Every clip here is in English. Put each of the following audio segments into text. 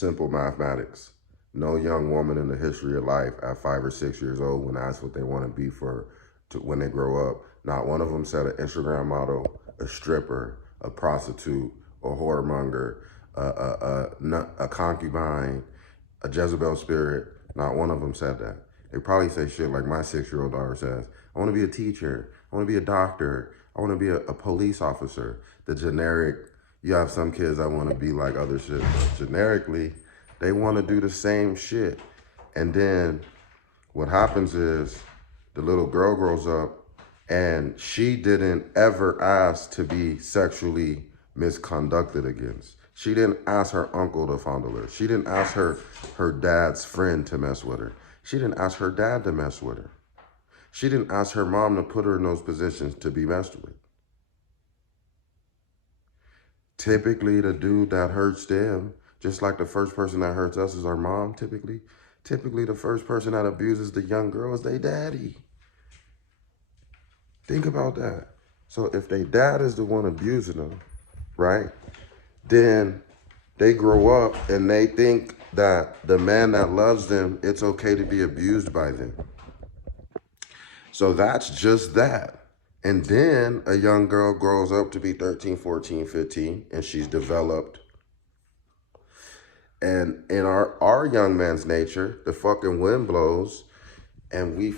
simple mathematics. No young woman in the history of life at 5 or 6 years old, when asked what they want to be when they grow up, not one of them said an Instagram model, a stripper, a prostitute, a whoremonger, a concubine, a Jezebel spirit. Not one of them said that. They probably say shit like my 6-year-old daughter says, I want to be a teacher. I want to be a doctor. I want to be a police officer. The generic, you have some kids that want to be like other shit. Generically, they want to do the same shit. And then what happens is the little girl grows up and she didn't ever ask to be sexually misconducted against. She didn't ask her uncle to fondle her. She didn't ask her dad's friend to mess with her. She didn't ask her dad to mess with her. She didn't ask her mom to put her in those positions to be messed with. Typically, the dude that hurts them, just like the first person that hurts us is our mom, typically the first person that abuses the young girl is their daddy. Think about that. So if their dad is the one abusing them, right, then they grow up and they think that the man that loves them, it's okay to be abused by them. So that's just that. And then a young girl grows up to be 13, 14, 15, and she's developed. And in our young man's nature, the fucking wind blows and we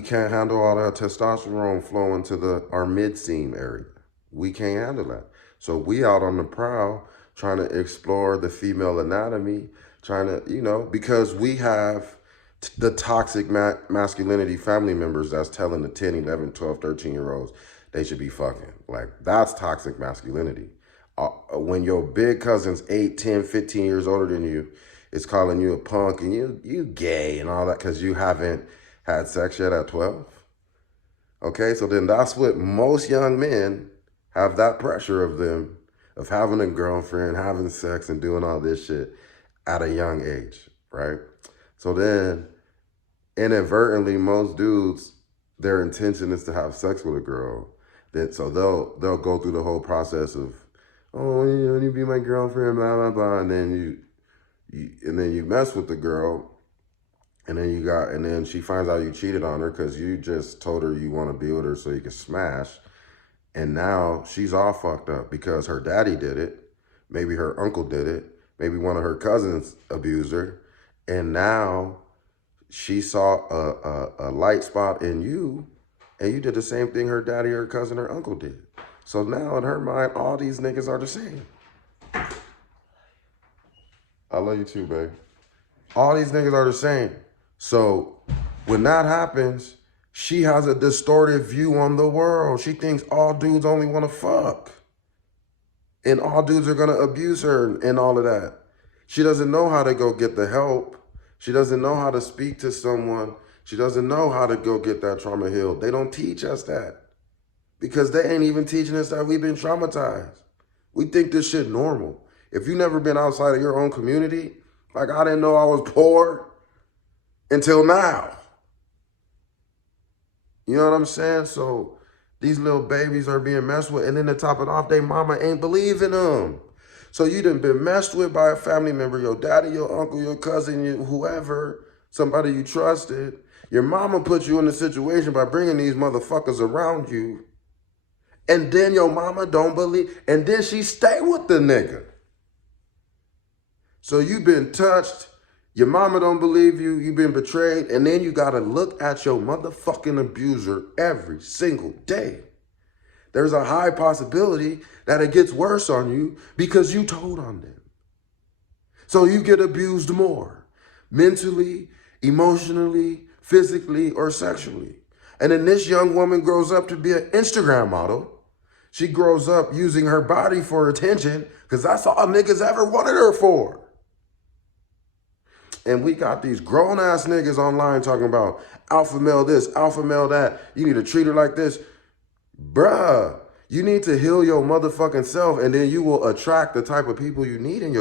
can't handle all that testosterone flowing to our mid-seam area. We can't handle that. So we out on the prowl trying to explore the female anatomy, trying to, because we have the toxic masculinity family members that's telling the 10, 11, 12, 13-year-olds they should be fucking. Like, that's toxic masculinity. When your big cousin's 8, 10, 15 years older than you is calling you a punk and you gay and all that because you haven't had sex yet at 12. Okay, so then that's what most young men have, that pressure of them, of having a girlfriend, having sex and doing all this shit at a young age, right? So then inadvertently, most dudes, their intention is to have sex with a girl. So they'll go through the whole process of, oh, you be my girlfriend, blah, blah, blah. And then you mess with the girl. And then she finds out you cheated on her because you just told her you want to be with her so you can smash. And now she's all fucked up because her daddy did it. Maybe her uncle did it. Maybe one of her cousins abused her. And now she saw a light spot in you and you did the same thing her daddy, her cousin, or uncle did. So now in her mind, all these niggas are the same. I love you too, babe. All these niggas are the same. So when that happens, she has a distorted view on the world. She thinks all dudes only want to fuck. And all dudes are going to abuse her and all of that. She doesn't know how to go get the help. She doesn't know how to speak to someone. She doesn't know how to go get that trauma healed. They don't teach us that. Because they ain't even teaching us that we've been traumatized. We think this shit normal. If you never been outside of your own community, like I didn't know I was poor until now. You know what I'm saying? So these little babies are being messed with, and then to top it off, their mama ain't believing them. So you done been messed with by a family member, your daddy, your uncle, your cousin, whoever, somebody you trusted. Your mama put you in a situation by bringing these motherfuckers around you. And then your mama don't believe, and then she stay with the nigga. So you've been touched, your mama don't believe you, you've been betrayed, and then you gotta look at your motherfucking abuser every single day. There's a high possibility that it gets worse on you because you told on them. So you get abused more, mentally, emotionally, physically, or sexually. And then this young woman grows up to be an Instagram model. She grows up using her body for attention because that's all niggas ever wanted her for. And we got these grown-ass niggas online talking about alpha male this, alpha male that. You need to treat her like this. Bruh, you need to heal your motherfucking self and then you will attract the type of people you need in your